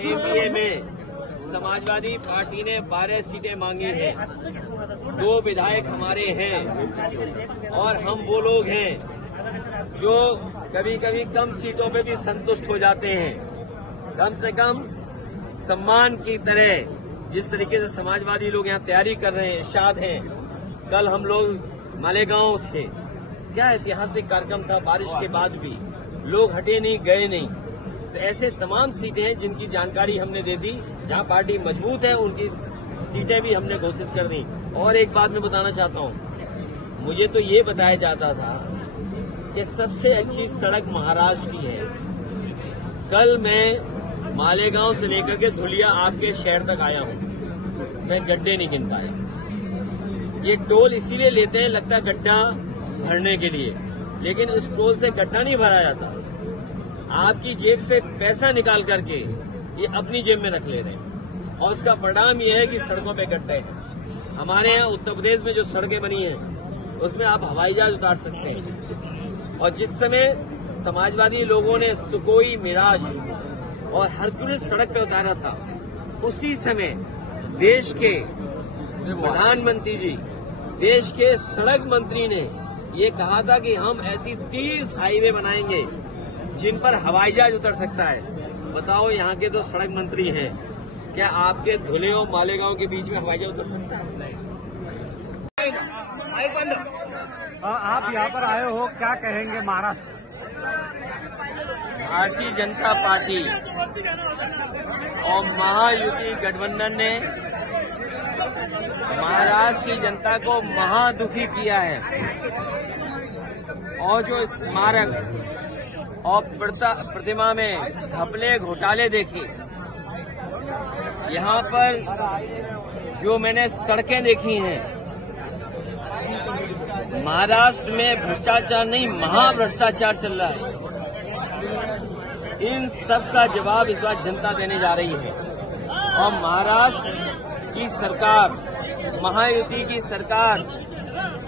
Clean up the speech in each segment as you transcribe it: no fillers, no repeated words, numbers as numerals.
MPa में Samajwadi party ने 12 सीटें मांगी हैं, 2 विधायक हमारे हैं और हम वो लोग हैं जो कभी कभी कम सीटों पे भी संतुष्ट हो जाते हैं। कम से कम सम्मान की तरह जिस तरीके से समाजवादी लोग यहाँ तैयारी कर रहे हैं, इरशाद हैं। कल हम लोग मालेगांव थे, क्या ऐतिहासिक कार्यक्रम था, बारिश के बाद भी लोग हटे नहीं, गए नहीं। तो ऐसे तमाम सीटें हैं जिनकी जानकारी हमने दे दी। जहां पार्टी मजबूत है उनकी सीटें भी हमने घोषित कर दी। और एक बात मैं बताना चाहता हूं, मुझे तो ये बताया जाता था कि सबसे अच्छी सड़क महाराष्ट्र की है। कल मैं मालेगांव से लेकर के धुलिया आपके शहर तक आया हूं, मैं गड्ढे नहीं गिन पाया। ये टोल इसीलिए लेते हैं, लगता है गड्ढा भरने के लिए, लेकिन इस टोल से गड्ढा नहीं भरा जाता। आपकी जेब से पैसा निकाल करके ये अपनी जेब में रख ले रहे हैं और उसका परिणाम ये है कि सड़कों पे गड्ढे हैं। हमारे यहाँ उत्तर प्रदेश में जो सड़कें बनी हैं उसमें आप हवाई जहाज उतार सकते हैं। और जिस समय समाजवादी लोगों ने सुकोई, मिराज और हरकुलिस सड़क पे उतारा था, उसी समय देश के प्रधानमंत्री जी, देश के सड़क मंत्री ने ये कहा था कि हम ऐसी 30 हाईवे बनाएंगे जिन पर हवाई जहाज उतर सकता है। बताओ, यहाँ के तो सड़क मंत्री हैं, क्या आपके धुले और मालेगांव के बीच में हवाई जहाज उतर सकता है? आप यहाँ पर आए हो, क्या कहेंगे? महाराष्ट्र भारतीय जनता पार्टी और महायुति गठबंधन ने महाराष्ट्र की जनता को महादुखी किया है। और जो स्मारक और प्रतिमा में घपले घोटाले देखे, यहाँ पर जो मैंने सड़कें देखी हैं, महाराष्ट्र में भ्रष्टाचार नहीं, महाभ्रष्टाचार चल रहा है। इन सब का जवाब इस बार जनता देने जा रही है। और महाराष्ट्र की सरकार, महायुति की सरकार,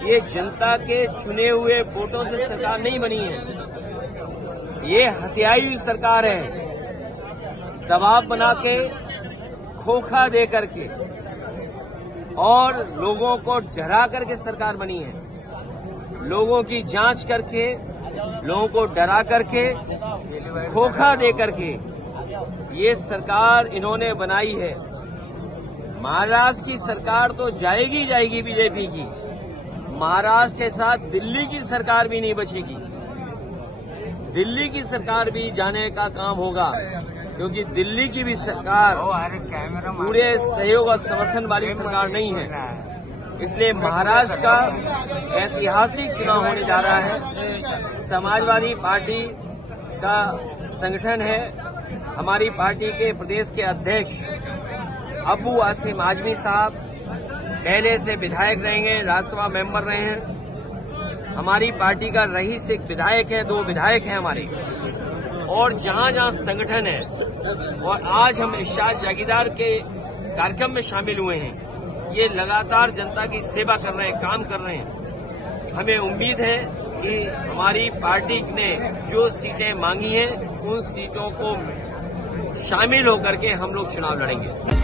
ये जनता के चुने हुए वोटों से सरकार नहीं बनी है। ये हत्याई सरकार है, दबाव बना के, खोखा दे करके और लोगों को डरा करके सरकार बनी है। लोगों की जांच करके, लोगों को डरा करके, खोखा दे करके ये सरकार इन्होंने बनाई है। महाराष्ट्र की सरकार तो जाएगी जाएगी बीजेपी की, महाराष्ट्र के साथ दिल्ली की सरकार भी नहीं बचेगी। दिल्ली की सरकार भी जाने का काम होगा, क्योंकि दिल्ली की भी सरकार पूरे सहयोग और समर्थन वाली सरकार नहीं है। इसलिए महाराष्ट्र का ऐतिहासिक चुनाव होने जा रहा है। समाजवादी पार्टी का संगठन है, हमारी पार्टी के प्रदेश के अध्यक्ष अबू आसिम आजमी साहब पहले से विधायक रहेंगे, राज्यसभा मेंबर रहे हैं। हमारी पार्टी का रईस एक विधायक है, 2 विधायक हैं हमारे। और जहां जहां संगठन है, और आज हम इरशाद जागीरदार के कार्यक्रम में शामिल हुए हैं, ये लगातार जनता की सेवा कर रहे हैं, काम कर रहे हैं। हमें उम्मीद है कि हमारी पार्टी ने जो सीटें मांगी हैं उन सीटों को शामिल होकर के हम लोग चुनाव लड़ेंगे।